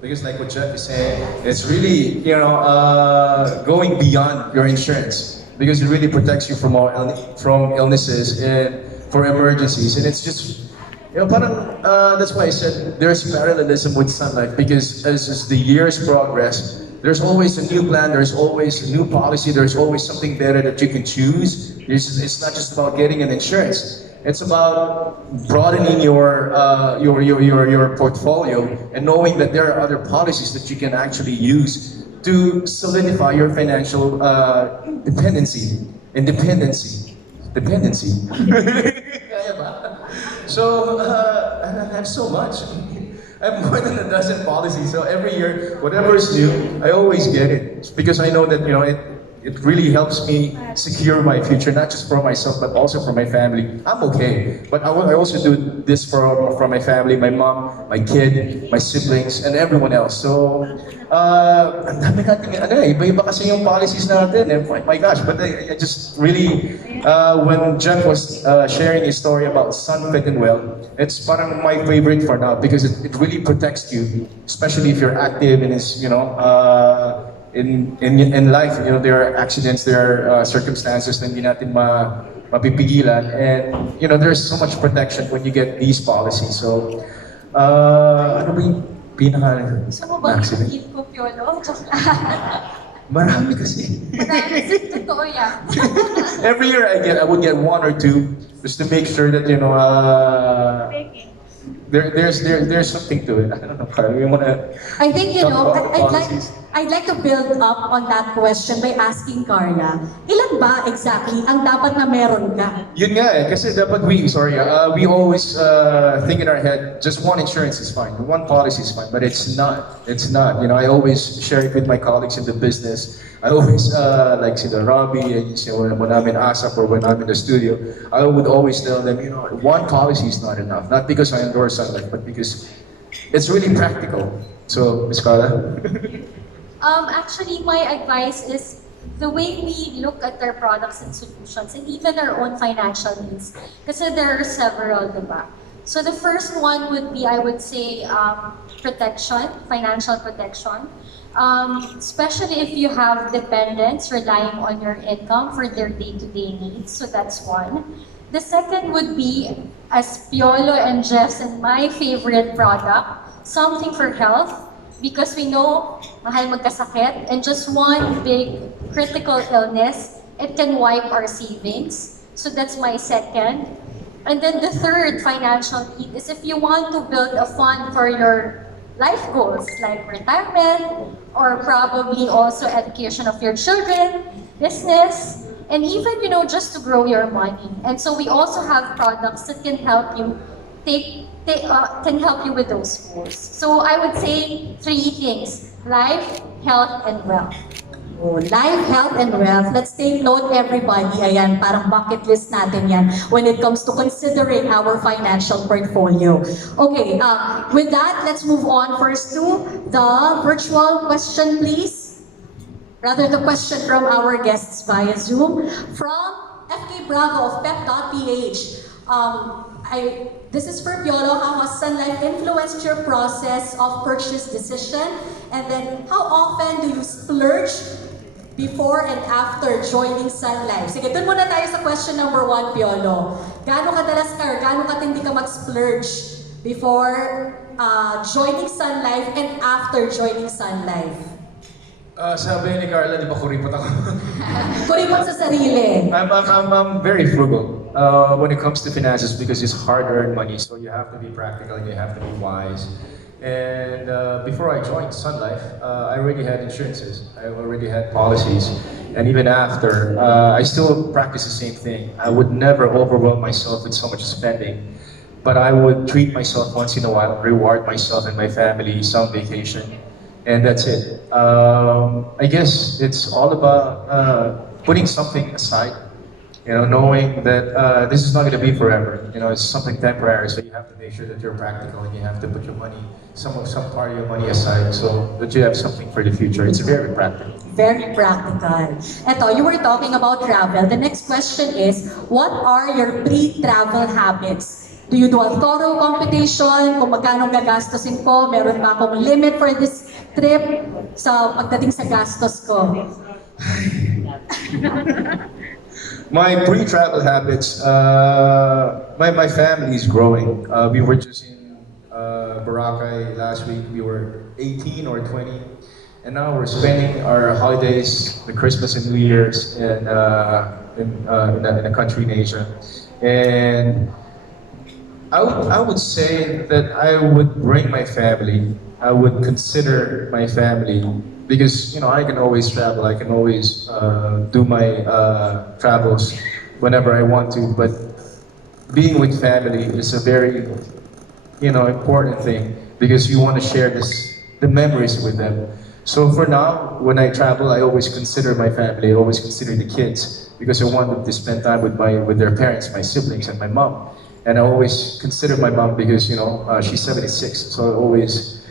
Because like what Jeff is saying, it's really, going beyond your insurance. Because it really protects you from from illnesses and for emergencies. And it's just, that's why I said there's parallelism with Sun Life. Because as the years progress, there's always a new plan, there's always a new policy, there's always something better that you can choose. It's not just about getting an insurance. It's about broadening your portfolio and knowing that there are other policies that you can actually use to solidify your financial dependency. Kaya ba? So I have so much. I have more than a dozen policies. So every year, whatever is new, I always get it. It's because I know that it really helps me secure my future, not just for myself, but also for my family. I'm okay, but I also do this for my family, my mom, my kid, my siblings, and everyone else. So, ang dami natin, iba-iba kasi yung policies natin. My gosh, but I just really, when Jeff was sharing his story about Sun Fit and Well, it's parang my favorite for now because it really protects you, especially if you're active and is, in life, there are accidents, there are circumstances na hindi natin mapipigilan, and there's so much protection when you get these policies. So, ano ba yung pinaka Gusto mo ba accident? yung ko, Piolo? Marami kasi. Marami, totoo yan. Every year I would get one or two just to make sure that there's something to it. I don't know, Carl, you wanna I think, talk about the policies? I'd like to build up on that question by asking Carla, ilan ba exactly ang dapat na meron ka? Yun nga kasi dapat we always think in our head, just one insurance is fine, one policy is fine, but it's not. I always share it with my colleagues in the business. I always, like si Robbie, and when I'm in ASAP or when I'm in the studio, I would always tell them, one policy is not enough. Not because I endorse Sun Life, but because it's really practical. So, Ms. Carla? Actually, my advice is the way we look at our products and solutions and even our own financial needs. Kasi there are several, diba? So the first one would be, I would say, protection, financial protection. Especially if you have dependents relying on your income for their day-to-day needs. So that's one. The second would be, as Piolo and Jeff's and my favorite product, something for health. Because we know, mahal magkasakit, and just one big critical illness, it can wipe our savings. So that's my second. And then the third financial need is if you want to build a fund for your life goals, like retirement, or probably also education of your children, business, and even, just to grow your money. And so we also have products that can help you with those goals. So I would say three things: life, health, and wealth. Oh, life, health, and wealth. Let's take note, everybody. Ayan, parang bucket list natin yan when it comes to considering our financial portfolio. Okay, with that, let's move on first to the virtual question, please. Rather, the question from our guests via Zoom. From FK Bravo of pep.ph. This is for Piolo. How has Sun Life influenced your process of purchase decision? And then, how often do you splurge before and after joining Sun Life? Sige, dun muna tayo sa question number 1, Piolo. Gaano kadalas ka or gaano katindi ka mag-splurge before joining Sun Life and after joining Sun Life? Sabi ni Carla, di ba kuripot ako? Kuripot sa sarili. I'm very frugal when it comes to finances because it's hard-earned money, so you have to be practical and you have to be wise. And before I joined Sun Life, I already had insurances. I already had policies. And even after, I still practice the same thing. I would never overwhelm myself with so much spending, but I would treat myself once in a while, reward myself and my family, some vacation. And that's it. I guess it's all about putting something aside, knowing that this is not going to be forever. It's something temporary, so you have to make sure that you're practical and you have to put your money, some part of your money aside, so that you have something for the future. It's very practical. Very practical. Eto, you were talking about travel. The next question is, what are your pre-travel habits? Do you do a thorough computation kung magkano gagastusin ko? Meron ba akong limit for this trip sa pagdating sa gastos ko? My pre-travel habits, my family is growing. We were just in Boracay last week. We were 18 or 20. And now we're spending our holidays, the Christmas and New Year's in a country in Asia. And I would say that I would bring my family. I would consider my family because I can always travel. I can always do my travels whenever I want to. But being with family is a very important thing because you want to share the memories with them. So for now, when I travel, I always consider my family. I always consider the kids because I want them to spend time with their parents, my siblings, and my mom. And I always consider my mom because she's 76, so I always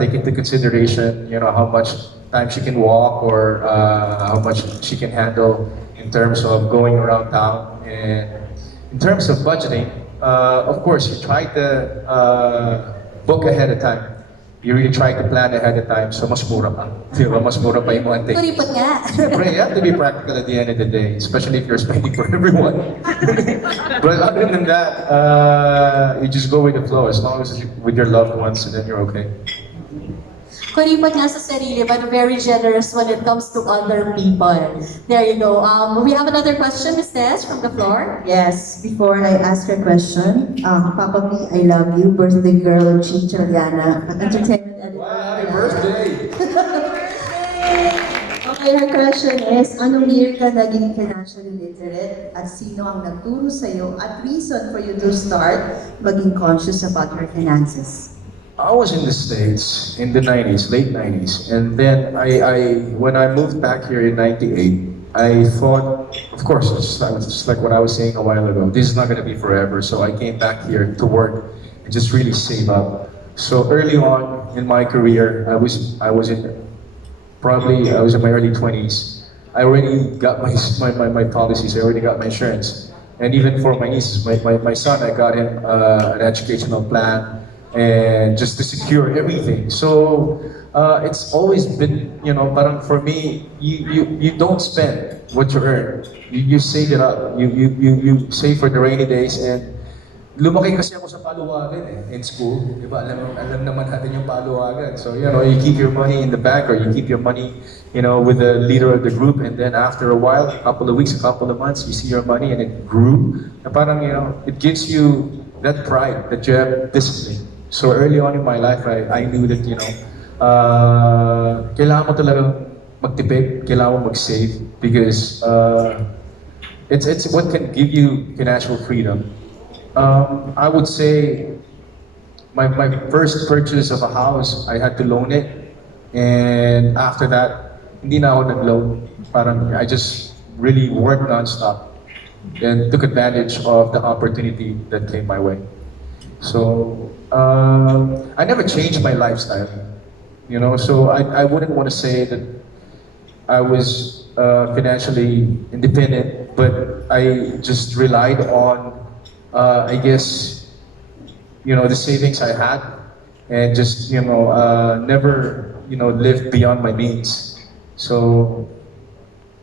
take into consideration how much time she can walk or how much she can handle in terms of going around town. And in terms of budgeting, of course, you try to book ahead of time. You really try to plan ahead of time, so mas mura pa. Diba? Mas mura pa yung mga things. Kuripot nga. Siyempre, you have to be practical at the end of the day, especially if you're spending for everyone. But other than that, you just go with the flow as long as you're with your loved ones, and then you're okay. Kuripot nga sa sarili, but very generous when it comes to other people. There you go. We have another question, Ms. Tess, from the floor. Yes, before I ask her question, Papa P, I love you, birthday girl, Chicha Liana, entertainment editor. Wow, happy birthday! Okay, her question is, anong year ka naging financially literate at sino ang nagturo sa'yo at reason for you to start maging conscious about your finances? I was in the States in the 90s, late 90s, and then when I moved back here in 98, I thought, of course, just like what I was saying a while ago, this is not going to be forever, so I came back here to work and just really save up. So early on in my career, I was in my early 20s. I already got my policies, I already got my insurance. And even for my nieces, my son, I got him an educational plan, and just to secure everything. So it's always been, parang for me, you don't spend what you earn. You save it up. You save for the rainy days. And lumaki kasi ako sa paluwagan in school. Diba? Alam naman natin yung paluwagan. So you keep your money in the bank or you keep your money with the leader of the group, and then after a while, a couple of weeks, a couple of months, you see your money and it grew. Na parang it gives you that pride that you have discipline. So early on in my life, I knew that, kailangan mo talagang magtipid, kailangan mo mag-save because it's what can give you financial freedom. I would say my first purchase of a house, I had to loan it, and after that, hindi na ako nag-loan. Parang I just really worked non-stop and took advantage of the opportunity that came my way. So I never changed my lifestyle, so I wouldn't want to say that I was financially independent, but I just relied on, I guess, the savings I had, and just, never, lived beyond my means. So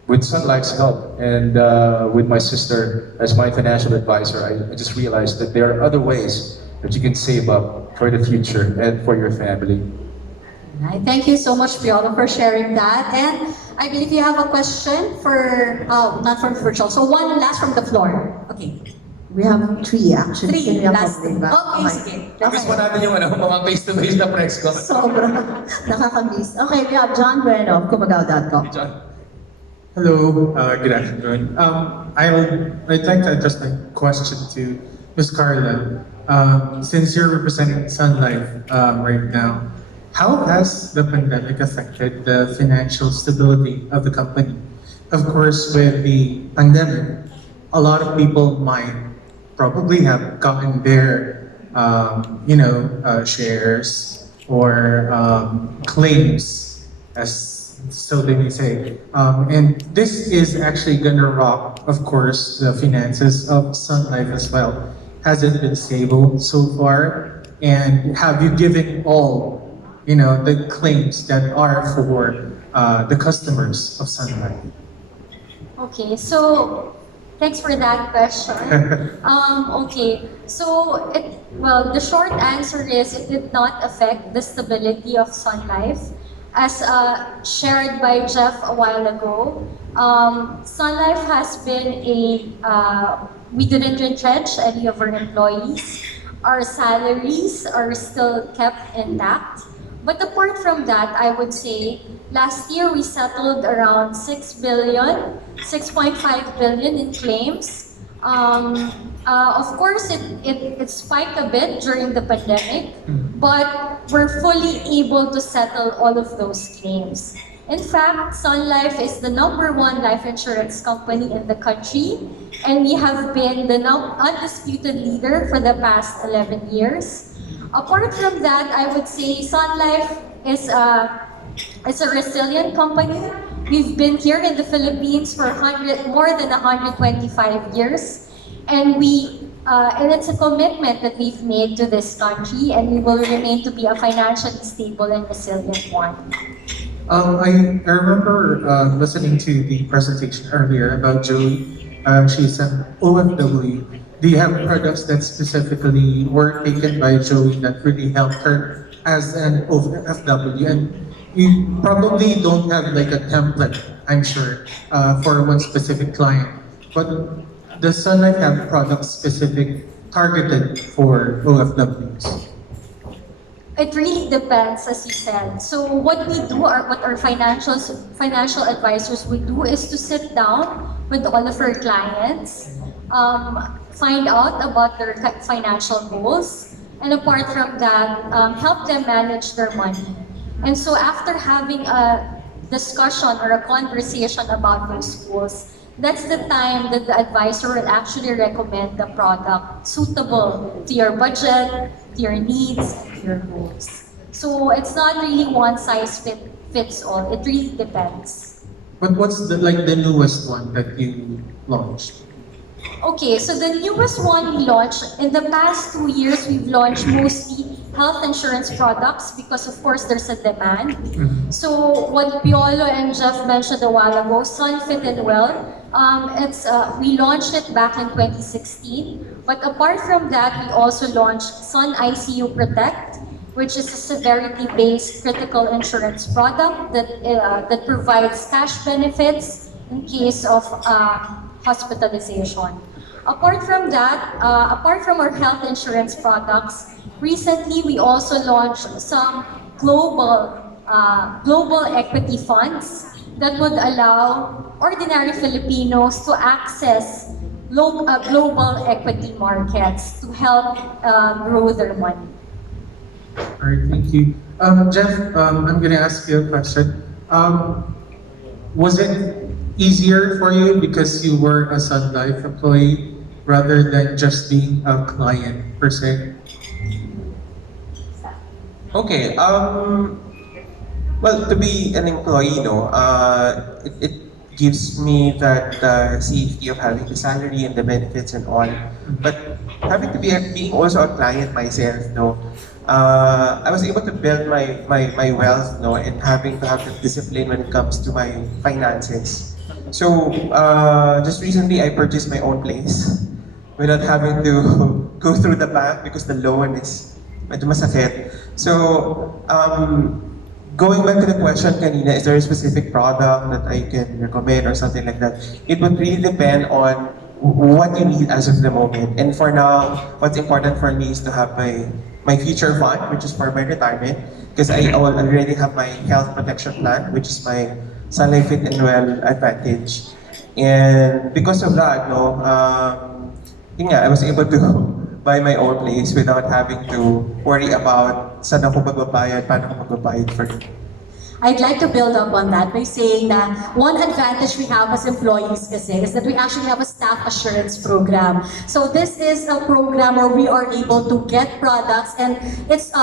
with Sun Life's help and with my sister as my financial advisor, I just realized that there are other ways that you can save up for the future and for your family. Right. Thank you so much, Piolo, for sharing that. And I believe you have a question for, not from virtual, so one last from the floor. Okay. We have three actually. Three, Kaya last. public ba? Okay, sige. Miss mo natin yung mga face-to-face na press ko. Sobra. Nakakamiss. Okay, we have John Bueno of kumagaw.com. John. Hello, good afternoon. I'd like to address my question to Ms. Carla. Since you're representing Sun Life right now, how has the pandemic affected the financial stability of the company? Of course, with the pandemic, a lot of people might probably have gotten their, shares or claims, as so they may say. And this is actually gonna rock, of course, the finances of Sun Life as well. has it been stable so far? And have you given all, the claims that are for the customers of Sun Life? Okay, so thanks for that question. Okay, so the short answer is it did not affect the stability of Sun Life. As shared by Jeff a while ago, Sun Life has been we didn't retrench any of our employees. Our salaries are still kept intact. But apart from that, I would say last year we settled around 6.5 billion in claims. Of course, it spiked a bit during the pandemic, but we're fully able to settle all of those claims. In fact, Sun Life is the #1 life insurance company in the country, and we have been the undisputed leader for the past 11 years. Apart from that, I would say Sun Life is a resilient company. We've been here in the Philippines for more than 125 years, and it's a commitment that we've made to this country, and we will remain to be a financially stable and resilient one. I remember listening to the presentation earlier about Joey. She's an OFW. Do you have products that specifically were taken by Joey that really helped her as an OFW? And you probably don't have like a template, I'm sure, for one specific client. But does Sun Life have products specific targeted for OFWs? It really depends, as you said. So what we do, or what our financial advisors would do, is to sit down with all of our clients, find out about their financial goals, and apart from that, help them manage their money. And so after having a discussion or a conversation about those goals, that's the time that the advisor will actually recommend the product suitable to your budget, to your needs, and to your goals. So it's not really one size fits all. It really depends. But what's the newest one that you launched? Okay, so the newest one we launched, in the past 2 years, we've launched mostly health insurance products because of course there's a demand. So what Piolo and Jeff mentioned a while ago, Sun Fit and Well, we launched it back in 2016. But apart from that, we also launched Sun ICU Protect, which is a severity-based critical insurance product that provides cash benefits in case of hospitalization. Apart from that, apart from our health insurance products, recently we also launched some global equity funds that would allow ordinary Filipinos to access global equity markets to help grow their money. All right, thank you. Jeff, I'm going to ask you a question. Was it easier for you because you were a Sun Life employee rather than just being a client per se? Okay. Well, to be an employee, it gives me that safety of having the salary and the benefits and all. But having to being also a client myself, I was able to build my wealth, and having to have the discipline when it comes to my finances. So just recently, I purchased my own place without having to go through the bank because the loan is medyo masakit. So going back to the question kanina, is there a specific product that I can recommend or something like that? It would really depend on what you need as of the moment. And for now, what's important for me is to have my future fund, which is for my retirement, because I already have my health protection plan, which is my Sun Life Fit and Well Advantage. And because of that, I was able to buy my own place without having to worry about saan ako magbabayad, paano ako magbabayad for it. I'd like to build up on that by saying that one advantage we have as employees kasi is that we actually have a staff assurance program. So this is a program where we are able to get products and it's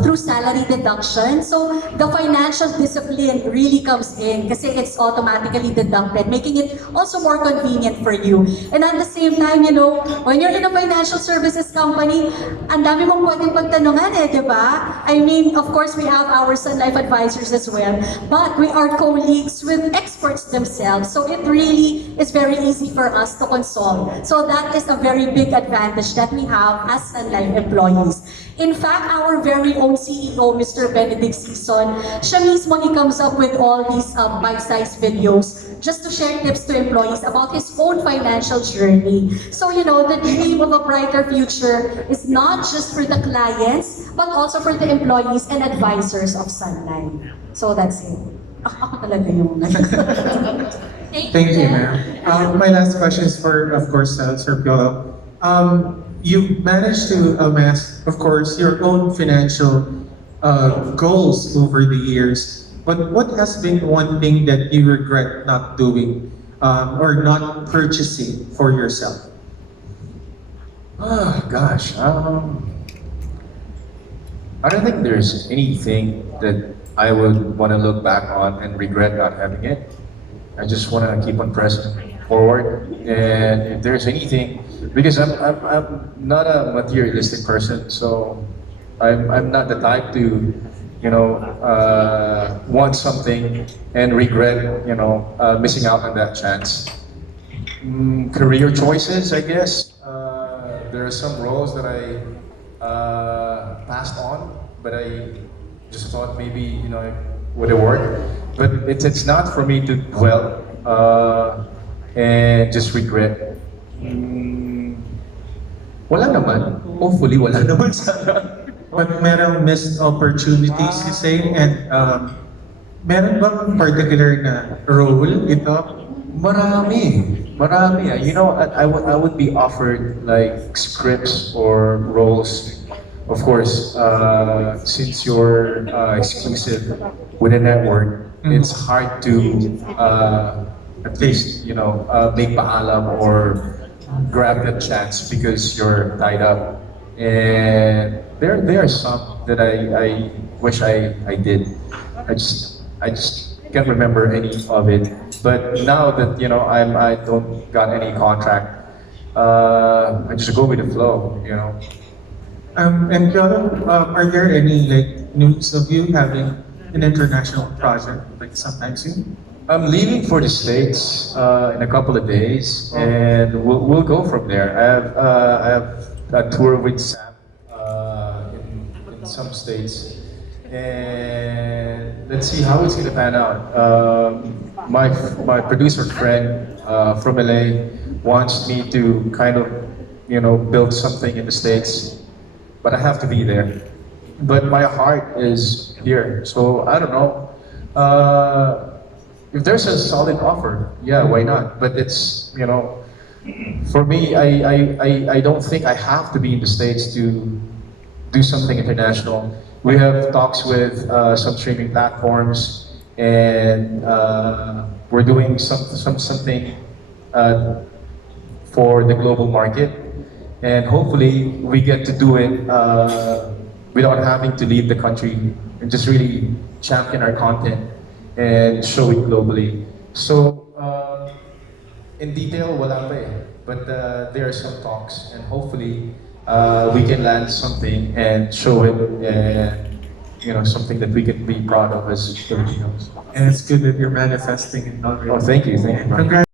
through salary deduction. So the financial discipline really comes in kasi it's automatically deducted, making it also more convenient for you. And at the same time, you know, when you're in a financial services company, ang dami mong pwedeng pagtanungan di ba? I mean, of course, we have our Sun Life advisors as well, but we are colleagues with experts themselves. So it really is very easy for us to consult. So that is a very big advantage that we have as Sun Life employees. In fact, our very own CEO, Mr. Benedict Sison, siya mismo he comes up with all these bite-sized videos just to share tips to employees about his own financial journey. So, you know, the dream of a brighter future is not just for the clients, but also for the employees and advisors of Sun Life. So that's it. Ako talaga yung Thank you, ma'am. My last question is for, of course, Sir Piolo. You managed to amass, of course, your own financial goals over the years. But what has been one thing that you regret not doing or not purchasing for yourself? Oh gosh, I don't think there's anything that I would want to look back on and regret not having it. I just want to keep on pressing forward, and if there's anything, because I'm not a materialistic person, so I'm not the type to, you know, want something and regret, you know, missing out on that chance. Career choices, I guess. There are some roles that I passed on, but I just thought maybe, you know, it would have worked. But it's not for me to dwell and just regret. Wala naman. Hopefully, wala naman sana. But merong missed opportunities, you say, and meron bang particular na role ito? Marami. You know, I would be offered like scripts or roles. Of course, since you're exclusive with a network, it's hard to at least, you know, make paalam or grab that chance because you're tied up. And there are some that I wish I did. I just can't remember any of it. But now that, you know, I don't got any contract, I just go with the flow, you know. And Piolo, are there any like news of you having an international project like sometime soon? I'm leaving for the States in a couple of days, and we'll go from there. I have a tour with Sam in some states, and let's see how it's gonna pan out. My producer friend from LA wants me to kind of, you know, build something in the States, but I have to be there. But my heart is here, so I don't know. If there's a solid offer, yeah, why not? But it's, you know, for me, I don't think I have to be in the States to do something international. We have talks with some streaming platforms, and we're doing something for the global market, and hopefully we get to do it without having to leave the country and just really champion our content and show it globally. So, in detail, wala pa eh. But there are some talks, and hopefully we can land something and show it, and you know, something that we can be proud of as Filipinos. And it's good that you're manifesting it already. Oh, thank you, Brian. Congrats.